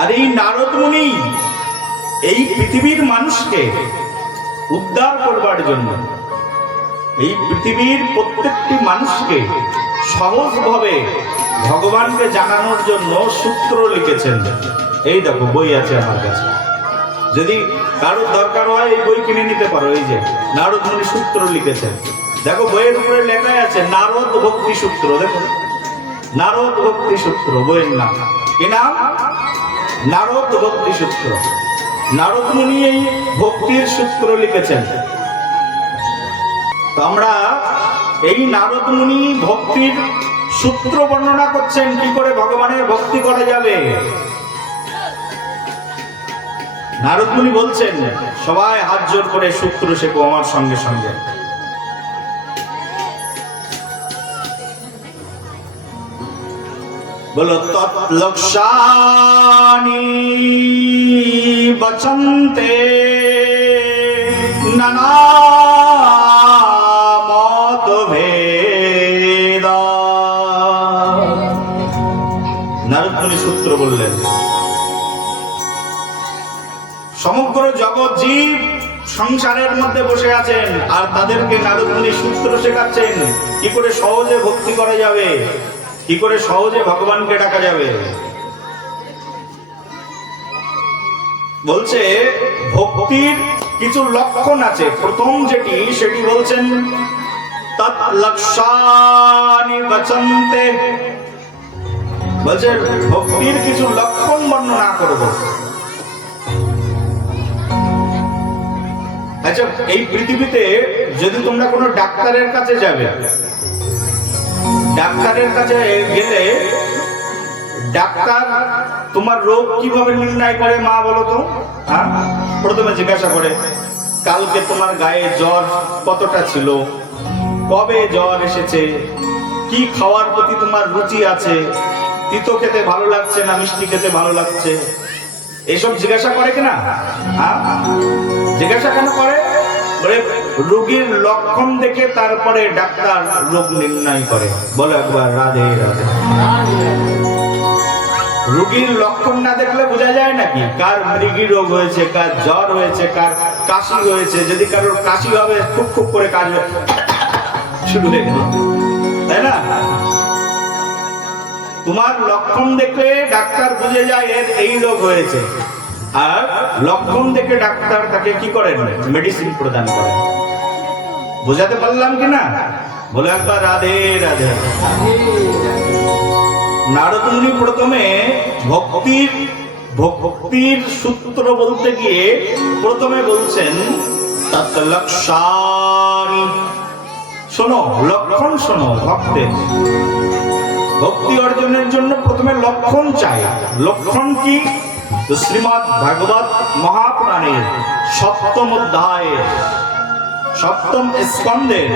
আর এই নারদ মুনি এই পৃথিবীর মানুষকে উদ্ধার করবার জন্য, এই পৃথিবীর প্রত্যেকটি মানুষকে সহজভাবে ভগবানকে জানানোর জন্য সূত্র লিখেছেন। এই দেখো বই আছে আমার কাছে, যদি কারোর দরকার হয় এই বই কিনে নিতে পারো। এই যে নারদ মুনি সূত্র লিখেছেন, দেখো বইয়ের উপরে লেখা আছে নারদ ভক্তি সূত্র। দেখো নারদ ভক্তি সূত্র বইয়ের নাম। কি নাম? নারদ ভক্তি সূত্র। নারদ মুনি এই ভক্তির সূত্র লিখেছেন। তো আমরা এই নারদ মুনি ভক্তির সূত্র বর্ণনা করছেন, কি করে ভগবানের ভক্তি করা যাবে। নারদ মুনি বলছেন, সবাই হাত জোর করে সূত্র শেখো আমার সঙ্গে সঙ্গে। বলো তৎলক্ষ্যানি বচন্তে নানা মতভেদা। নারদ মুনি সূত্র বললেন, সমগ্র জগৎ জীব সংসারের মধ্যে বসে আছেন আর তাদেরকে নারদ মুনি সূত্র শেখাচ্ছেন কি করে সহজে ভক্তি করা যাবে, কি করে সহজে ভগবানকে ডাকা যাবে। বলছে ভক্তির কিছু লক্ষণ আছে। প্রথম যেটি সেটি বলছেন তৎলক্ষ্যানি বচন্তে। বলছে ভক্তির কিছু লক্ষণ বর্ণনা করব। আচ্ছা, এই পৃথিবীতে যদি তোমরা কোনো ডাক্তারের কাছে যাবে, ডাক্তারের কাছে গেলে ডাক্তার তোমার রোগ কিভাবে নির্ণয় করে মা বলো তো? হ্যাঁ, প্রথমে জিজ্ঞাসা করে কালকে তোমার গায়ে জ্বর কতটা ছিল, কবে জ্বর এসেছে, কি খাওয়ার প্রতি তোমার রুচি আছে, তিতো খেতে ভালো লাগছে না মিষ্টি খেতে ভালো লাগছে, এসব জিজ্ঞাসা করে কিনা? হ্যাঁ, জিজ্ঞাসা কেন করে? বলে রোগীর লক্ষণ দেখে তারপরে ডাক্তার রোগ নির্ণয় করে। বলো একবার রাধে রাধে। রোগীর লক্ষণ না দেখলে বোঝা যায় নাকি কার মৃগী রোগ হয়েছে, কার জ্বর হয়েছে, কার কাশি হয়েছে। যদি কারোর কাশি হবে খুব খুব করে কাশবে শুরু হয়ে গেল, তাই না? তোমার লক্ষণ দেখলে ডাক্তার বুঝে যায় এর এই রোগ হয়েছে, আর লক্ষণ দেখে ডাক্তার তাকে কি করেন? মেডিসিন প্রদান করেন। বোঝাতে পারলাম কিনা? বলে একবার রাধে রাধে। নারদ মুনি প্রথমে ভক্তির সূত্র বলতে গিয়ে প্রথমে বলছেন তৎলক্ষ্যানি। শোনো, লক্ষণ শোনো ভক্তের। ভক্তি অর্জনের জন্য প্রথমে লক্ষণ চাই। লক্ষণ কি? তো শ্রীমদ্ ভাগবত মহাপুরাণের সপ্তম অধ্যায়ের সপ্তম স্কন্ধের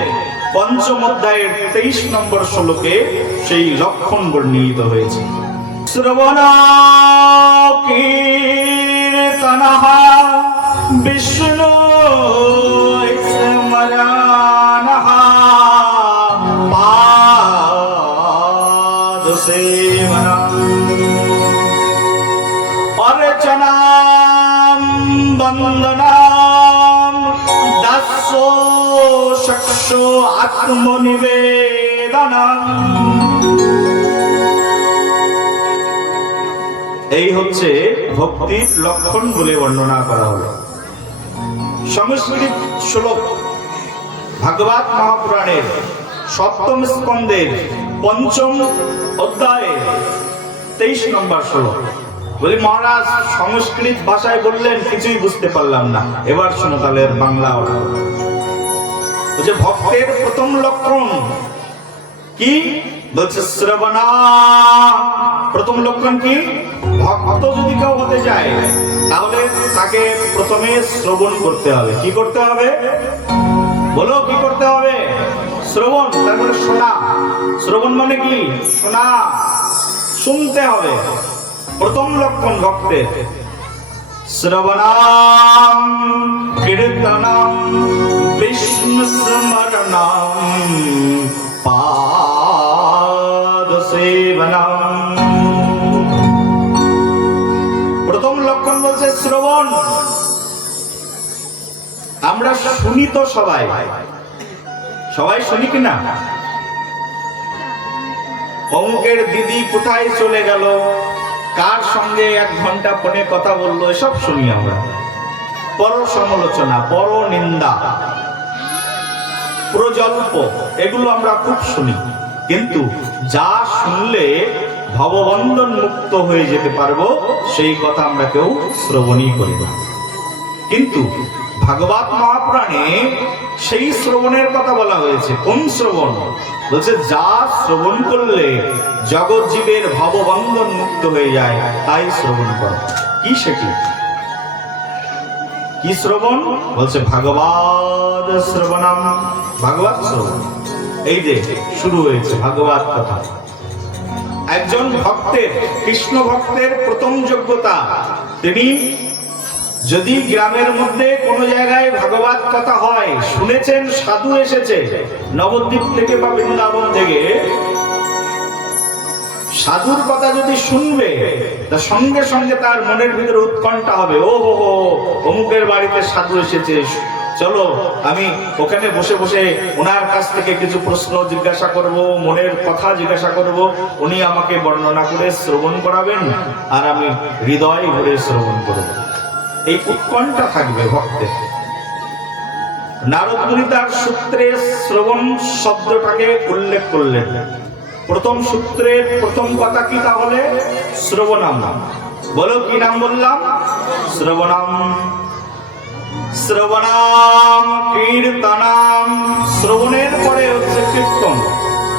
পঞ্চম অধ্যায়ের 23 নম্বর শ্লোকে সেই লক্ষণ বর্ণিত হয়েছে। শ্রবণ কীর্তনঃ বিষ্ণু স্মরণঃ পাদ সেবনঃ অর্চনাম বন্দনাম দাস্যো চক্ষু আত্মনিবেদনম। এই হচ্ছে ভক্তির লক্ষণ বলে বর্ণনা করা হলো। সংস্কৃত শ্লোক ভাগবত মহাপুরাণের সপ্তম স্কন্ধের পঞ্চম অধ্যায়ে 23 নম্বর শ্লোক। বলি মহারাজ সংস্কৃত ভাষায় বললেন কিছুই বুঝতে পারলাম না, এবার শোনো তাহলে বাংলা অর্থ। বলছে ভক্তের প্রথম লক্ষণ কি? বলছে শ্রবণা। প্রথম লক্ষণ কি? ভক্ত যদি কেউ হতে চায় তাহলে তাকে প্রথমে শ্রবণ করতে হবে। কি করতে হবে? বলো কি করতে হবে? শ্রবণ, তারপরে শোনা। শ্রবণ মানে কি? শোনা, শুনতে হবে। প্রথম লক্ষণ ভক্তের শ্রবণাম কীর্তনম বিষ্ণু স্মরণম পাদ সেবনম। লক্ষণ বলছে শ্রবণ। আমরা শুনি তো সবাই, সবাই শুনি কিনা? অমুকের দিদি কোথায় চলে গেল, কার সঙ্গে 1 ঘন্টা ফোনে কথা বললো, এসব শুনি আমরা। পর সমালোচনা, পর নিন্দা, প্রজল্প, এগুলো আমরা খুব শুনি। কিন্তু যা শুনলে ভববন্ধন মুক্ত হয়ে যেতে পারবো, সেই কথা আমরা কেউ শ্রবণই করি না। কিন্তু ভাগবত মহাপুরাণে সেই শ্রবণের কথা বলা হয়েছে। কোন শ্রবণ? বলছে যা শ্রবণ করলে জগৎ জীবের ভববন্ধন মুক্ত হয়ে যায়, তাই শ্রবণ করো। কি সেটি? কি শ্রবণ? বলছে ভাগবত শ্রবণম, ভাগবত শ্রবণ। এই যে শুরু হয়েছে ভাগবত কথা। একজন ভক্তের, কৃষ্ণ ভক্তের প্রথম যোগ্যতা, তিনি যদি গ্রামের মধ্যে কোন জায়গায় ভাগবত কথা হয়, শুনেছেন সাধু এসেছে নবদ্বীপ থেকে বা বৃন্দাবন থেকে, সাধুর কথা যদি শুনবে, তা সঙ্গে সঙ্গে তার মনের ভিতরে উৎকণ্ঠা হবে, ও হো অমুকের বাড়িতে সাধু এসেছে, চলো আমি ওখানে বসে বসে ওনার কাছ থেকে কিছু প্রশ্ন জিজ্ঞাসা করব, মনের কথা জিজ্ঞাসা করব, উনি আমাকে বর্ণনা করে শ্রবণ করাবেন, আর আমি হৃদয় ভরে শ্রবণ করব। এই উৎকণ্ঠা থাকবে ভক্তের। নারদ মুনি তার সূত্রে শ্রবণ শব্দটাকে উল্লেখ করলেন। প্রথম সূত্রের প্রথম কথা কি? তাহলে শ্রবণম। বলো কি নাম বললাম? শ্রবণম। শ্রবণম কীর্তনম। শ্রবণের পরে হচ্ছে কীর্তন।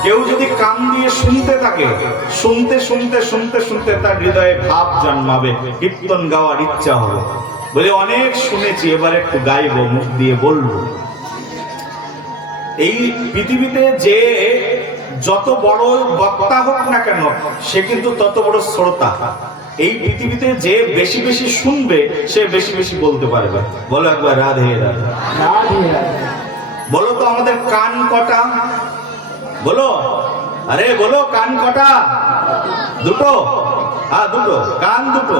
কেউ যদি কান দিয়ে শুনতে থাকে, শুনতে শুনতে শুনতে শুনতে তার হৃদয়ে ভাব জন্মাবে, কীর্তন গাওয়ার ইচ্ছা হবে, বলে অনেক শুনেছি, এবার একটু গাইবো, মুখ দিয়ে বলবো। এই পৃথিবীতে যে যত বড় বক্তা হোক না কেন, সে কিন্তু তত বড় শ্রোতা। এই পৃথিবীতে যে বেশি বেশি শুনবে, সে বেশি বেশি বলতে পারবে। বলো একবার রাধে রাধে। বলো তো আমাদের কান কটা? বলো, আরে বলো, কান কটা? দুটো। হ্যাঁ দুটো, কান দুটো।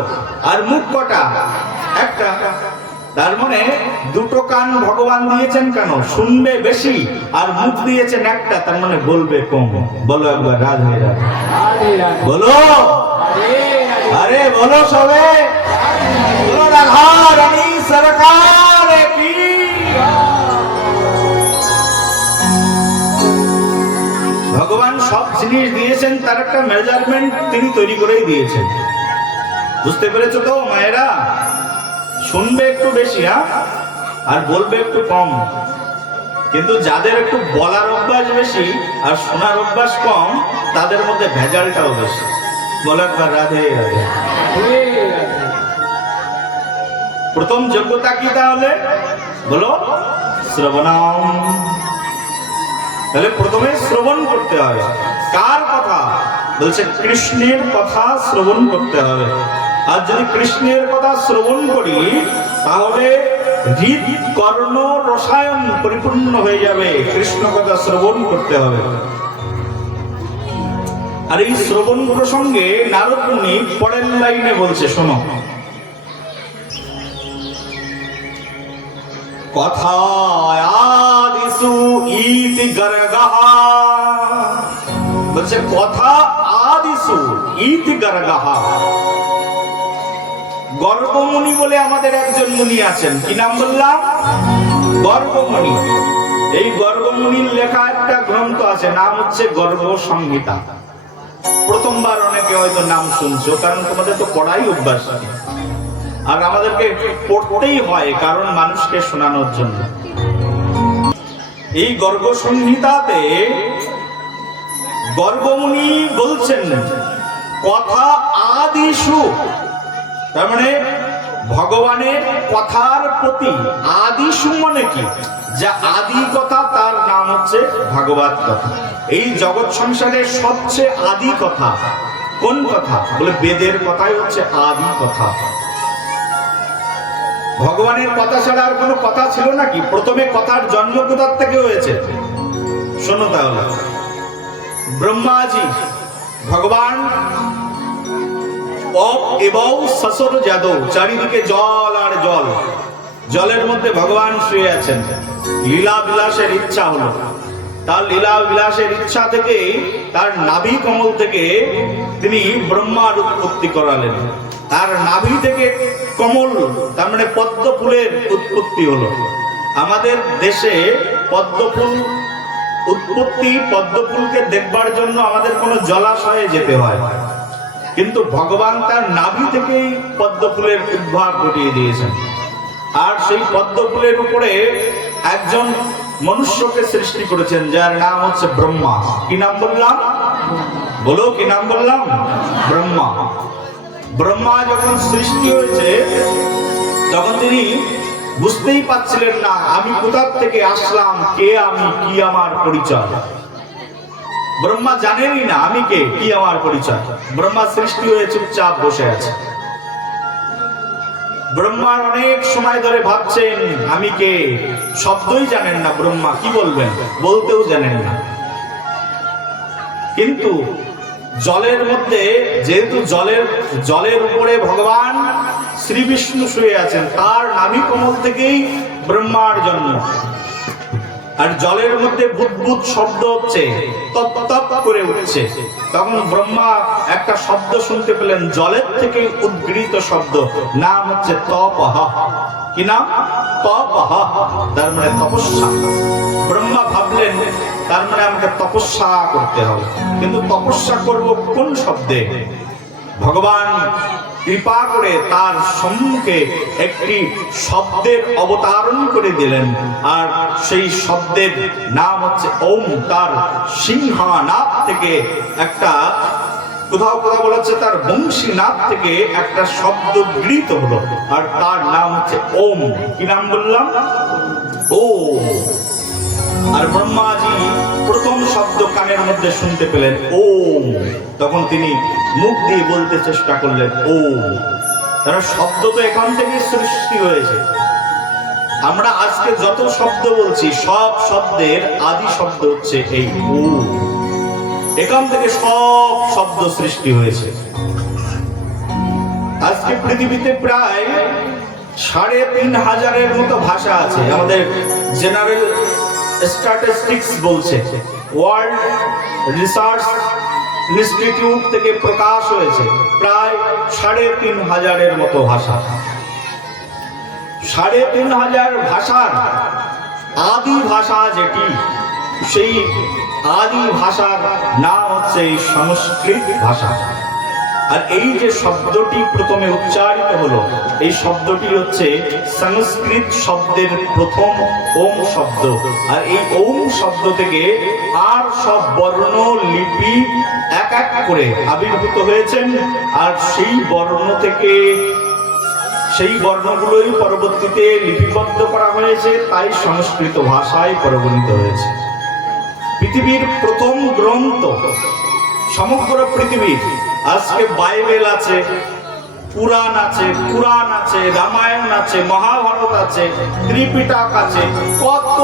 আর মুখ কটা? একটা। তার মানে দুটো কান ভগবান দিয়েছেন কেন? শুনবে বেশি, আর মুখ দিয়েছেন একটা, তার মানে বলবে কম। বলো একবার রাধে রাধে। বলো, আরে বলো সবে, বলো রাধা রানী সরকার কি। ভগবান সব জিনিস দিয়েছেন, তার একটা মেজারমেন্ট তিনি তৈরি করেই দিয়েছেন। বুঝতে পেরেছো তো মায়েরা? শুনবে একটু বেশি, আর বলবে একটু কম। কিন্তু যাদের একটু বলার অভ্যাস বেশি আর শোনার অভ্যাস কম, তাদের মধ্যে ভেজালটাও বেশি। বলো একবার রাধে রাধে। প্রথম যোগ্যতা কি তাহলে? বলো শ্রবণম। তাহলে প্রথমে শ্রবণ করতে হবে। কার কথা? বলছে কৃষ্ণের কথা শ্রবণ করতে হবে। আর যদি কৃষ্ণের কথা শ্রবণ করি, তাহলে হৃদ কর্ণ রসায়ন পরিপূর্ণ হয়ে যাবে। কৃষ্ণ কথা শ্রবণ করতে হবে। আর এই শ্রবণ প্রসঙ্গে নারদ মুনি পরের লাইনে বলছে, শোনো, কথা আদিসু ইতি গর্গঃ। বলছে কথা আদিসু ইতি গর্গঃ। গর্গমুনি বলে আমাদের একজন মুনি আছেন। কি নাম বললাম? গর্গমুনি। এই গর্গমুনির লেখা একটা গ্রন্থ আছে, নাম হচ্ছে গর্গ সংহিতা। প্রথমবার অনেকে হয়তো নাম শুনছো, কারণ তোমাদের তো পড়াই অভ্যাস নেই, আর আমাদেরকে পড়তেই হয়, কারণ মানুষকে শোনানোর জন্য। এই গর্গ সংহিতাতে গর্গমুনি বলছেন কথা আদিসু, তার মানে ভগবানের কথার প্রতি আদিসু মানে কি? যা আদি কথা, তার নাম হচ্ছে ভাগবত কথা। এই জগৎ সংসারের সবচেয়ে আদি কথা কোন কথা? বলে বেদের কথাই হচ্ছে আদি কথা। ভগবানের কথা ছাড়া আর কোনো কথা ছিল নাকি? প্রথমে কথার জন্ম কোথা থেকে হয়েছে? শোনো তাহলে, ব্রহ্মাজি ভগবান এবং সসর যাদব, চারিদিকে জল আর জল, জলের মধ্যে ভগবান শুয়ে আছেন। লীলা বিলাসের ইচ্ছা হলো, তার লীলা বিলাসের ইচ্ছা থেকে তার নাভি কমল থেকে তিনি ব্রহ্মার উৎপত্তি করালেন। তার নাভি থেকে কমল, তার মানে পদ্ম ফুলের উৎপত্তি হলো। আমাদের দেশে পদ্ম ফুল উৎপত্তি, পদ্ম ফুলকে দেখবার জন্য আমাদের কোনো জলাশয়ে যেতে হয়, কিন্তু ভগবান তার নাভি থেকেই পদ্ম ফুলের উদ্ভব ঘটিয়ে দিয়েছেন। আর সেই পদ্ম ফুলের উপরে একজন মনুষ্যকে সৃষ্টি করেছেন, যার নাম হচ্ছে ব্রহ্মা। কি নাম বললাম? বলো, কি নাম বললাম? ব্রহ্মা। ব্রহ্মা যখন সৃষ্টি হয়েছে তখন তিনি বুঝতেই পারছিলেন না আমি কোথা থেকে আসলাম, কে আমি, কি আমার পরিচয়। ব্রহ্মা জানেনই না আমি কে, কি আমার পরিচয়। ব্রহ্মা সৃষ্টি হয়ে চুপচাপ বসে আছে। ব্রহ্মার অনেক সময় ধরে ভাবছেন আমি কে, শব্দই জানেন না ব্রহ্মা, কি বলবেন, বলতেও জানেন না। কিন্তু জলের মধ্যে, যেহেতু জলের উপরে ভগবান শ্রী বিষ্ণু শুয়ে আছেন, তার নাভি কমল থেকেই ব্রহ্মার জন্ম। আর জলের মধ্যে বুদবুদ শব্দ হচ্ছে, তপ তপ করে উঠছে। তখন ব্রহ্মা একটা শব্দ শুনতে পেলেন, জলের থেকে উদ্গৃহীত শব্দ, নাম হচ্ছে তপঃ। কি নাম? তপঃ, তার মানে তপস্যা। ব্রহ্মা ভাবলেন তার মানে আমাকে তপস্যা করতে হবে, কিন্তু তপস্যা করব কোন শব্দে? ভগবান কৃপা করে তার সম্মুখে একটি শব্দের অবতারণ করে দিলেন, আর সেই শব্দের নাম হচ্ছে ওম। তার সিংহনাদ থেকে একটা, কোথাও কোথাও বলা হচ্ছে তার বংশীনাদ থেকে একটা শব্দ গৃহীত হলো, আর তার নাম হচ্ছে ওম। কি নাম বললাম? ওম। আর ব্রহ্মাজি প্রথম শব্দ কানের মধ্যে শুনতে পেলেন ওম, তখন তিনি মুখ দিয়ে বলতে চেষ্টা করলেন ওম। কারণ শব্দ তো এখান থেকে সৃষ্টি হয়েছে। আমরা আজকে যত শব্দ বলছি সব শব্দের আদি শব্দ হচ্ছে এই ওম। এখান থেকে সব শব্দ সৃষ্টি হয়েছে। আজকে পৃথিবীতে প্রায় ৩,৫০০-এর মতো ভাষা আছে। আমাদের জেনারেল স্ট্যাটিস্টিক্স বলছে, ওয়ার্ল্ড রিসার্চ ইনস্টিটিউট থেকে প্রকাশ হয়েছে, প্রায় ৩,৫০০-এর মতো ভাষা। ৩,৫০০ ভাষার আদি ভাষা যেটি, সেই আদি ভাষার নাম হচ্ছে সংস্কৃত ভাষা। আর এই যে শব্দটি প্রথমে উচ্চারিত হলো, এই শব্দটি হচ্ছে সংস্কৃত শব্দের প্রথম ওম শব্দ। আর এই ওম শব্দ থেকে আর সব বর্ণ লিপি এক এক করে আবির্ভূত হয়েছেন, আর সেই বর্ণ থেকে, সেই বর্ণগুলোই পরবর্তীতে লিপিবদ্ধ করা হয়েছে, তাই সংস্কৃত ভাষায় পরিগণিত হয়েছে। পৃথিবীর প্রথম গ্রন্থ সমগ্র পৃথিবীর, আজকে বাইবেল আছে, পুরাণ আছে, পুরাণ আছে, রামায়ণ আছে, মহাভারত আছে, ত্রিপিটক আছে, কত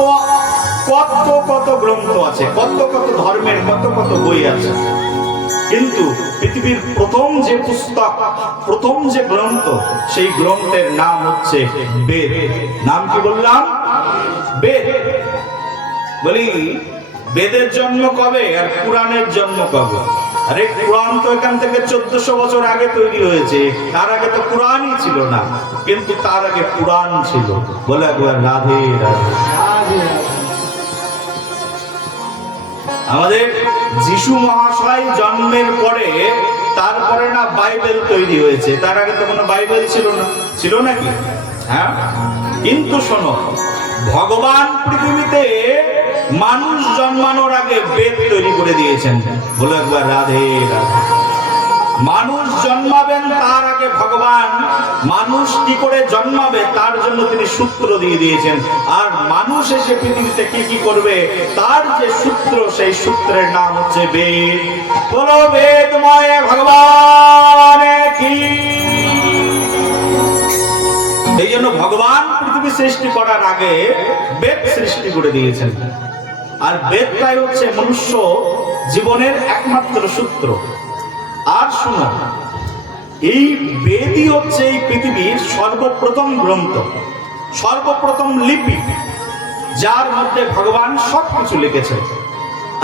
কত কত গ্রন্থ আছে, কত কত ধর্মের কত কত বই আছে। কিন্তু পৃথিবীর প্রথম যে পুস্তক, প্রথম যে গ্রন্থ, সেই গ্রন্থের নাম হচ্ছে বেদ। নাম কি বললাম? বেদ। বলি বেদের জন্ম কবে আর পুরাণের জন্ম কবে? আরে পুরাণ তো এখান থেকে 1400 বছর আগে তৈরি হয়েছে, তার আগে তো পুরাণই ছিল না, কিন্তু তার আগে পুরাণ ছিল। বলে একবার রাধে রাধে। আমাদের যিশু মহাশয় জন্মের পরে তারপরে না বাইবেল তৈরি হয়েছে, তার আগে তো কোনো বাইবেল ছিল না, ছিল নাকি? হ্যাঁ, কিন্তু শোনো, ভগবান পৃথিবীতে মানুষ জন্মানোর আগে বেদ তৈরি করে দিয়েছেন। বলে একবার রাধে রাধে। মানুষ জন্মাবেন তার আগে ভগবান মানুষ কি করে জন্মাবে তার জন্য তিনি সূত্র দিয়ে দিয়েছেন, আর মানুষ এসে পৃথিবীতে কি কি করবে তার যে সূত্র, সেই সূত্রের নাম হচ্ছে বেদ। বলো বেদময় ভগবান কি। এই জন্য ভগবান পৃথিবী সৃষ্টি করার আগে বেদ সৃষ্টি করে দিয়েছেন, আর বেদটাই হচ্ছে মনুষ্য জীবনের একমাত্র সূত্র। আর শুনো, এই বেদই হচ্ছে এই পৃথিবীর সর্বপ্রথম গ্রন্থ, সর্বপ্রথম লিপি, যার মধ্যে ভগবান সবকিছু লিখেছে।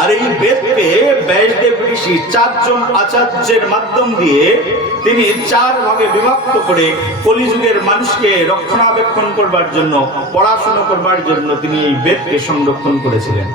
আর এই বেদকে ব্যাসদেব ঋষি 4 জন আচার্যের মাধ্যম দিয়ে তিনি 4 ভাগে বিভক্ত করে কলিযুগের মানুষকে রক্ষণাবেক্ষণ করবার জন্য, পড়াশোনা করবার জন্য তিনি এই বেদকে সংরক্ষণ করেছিলেন।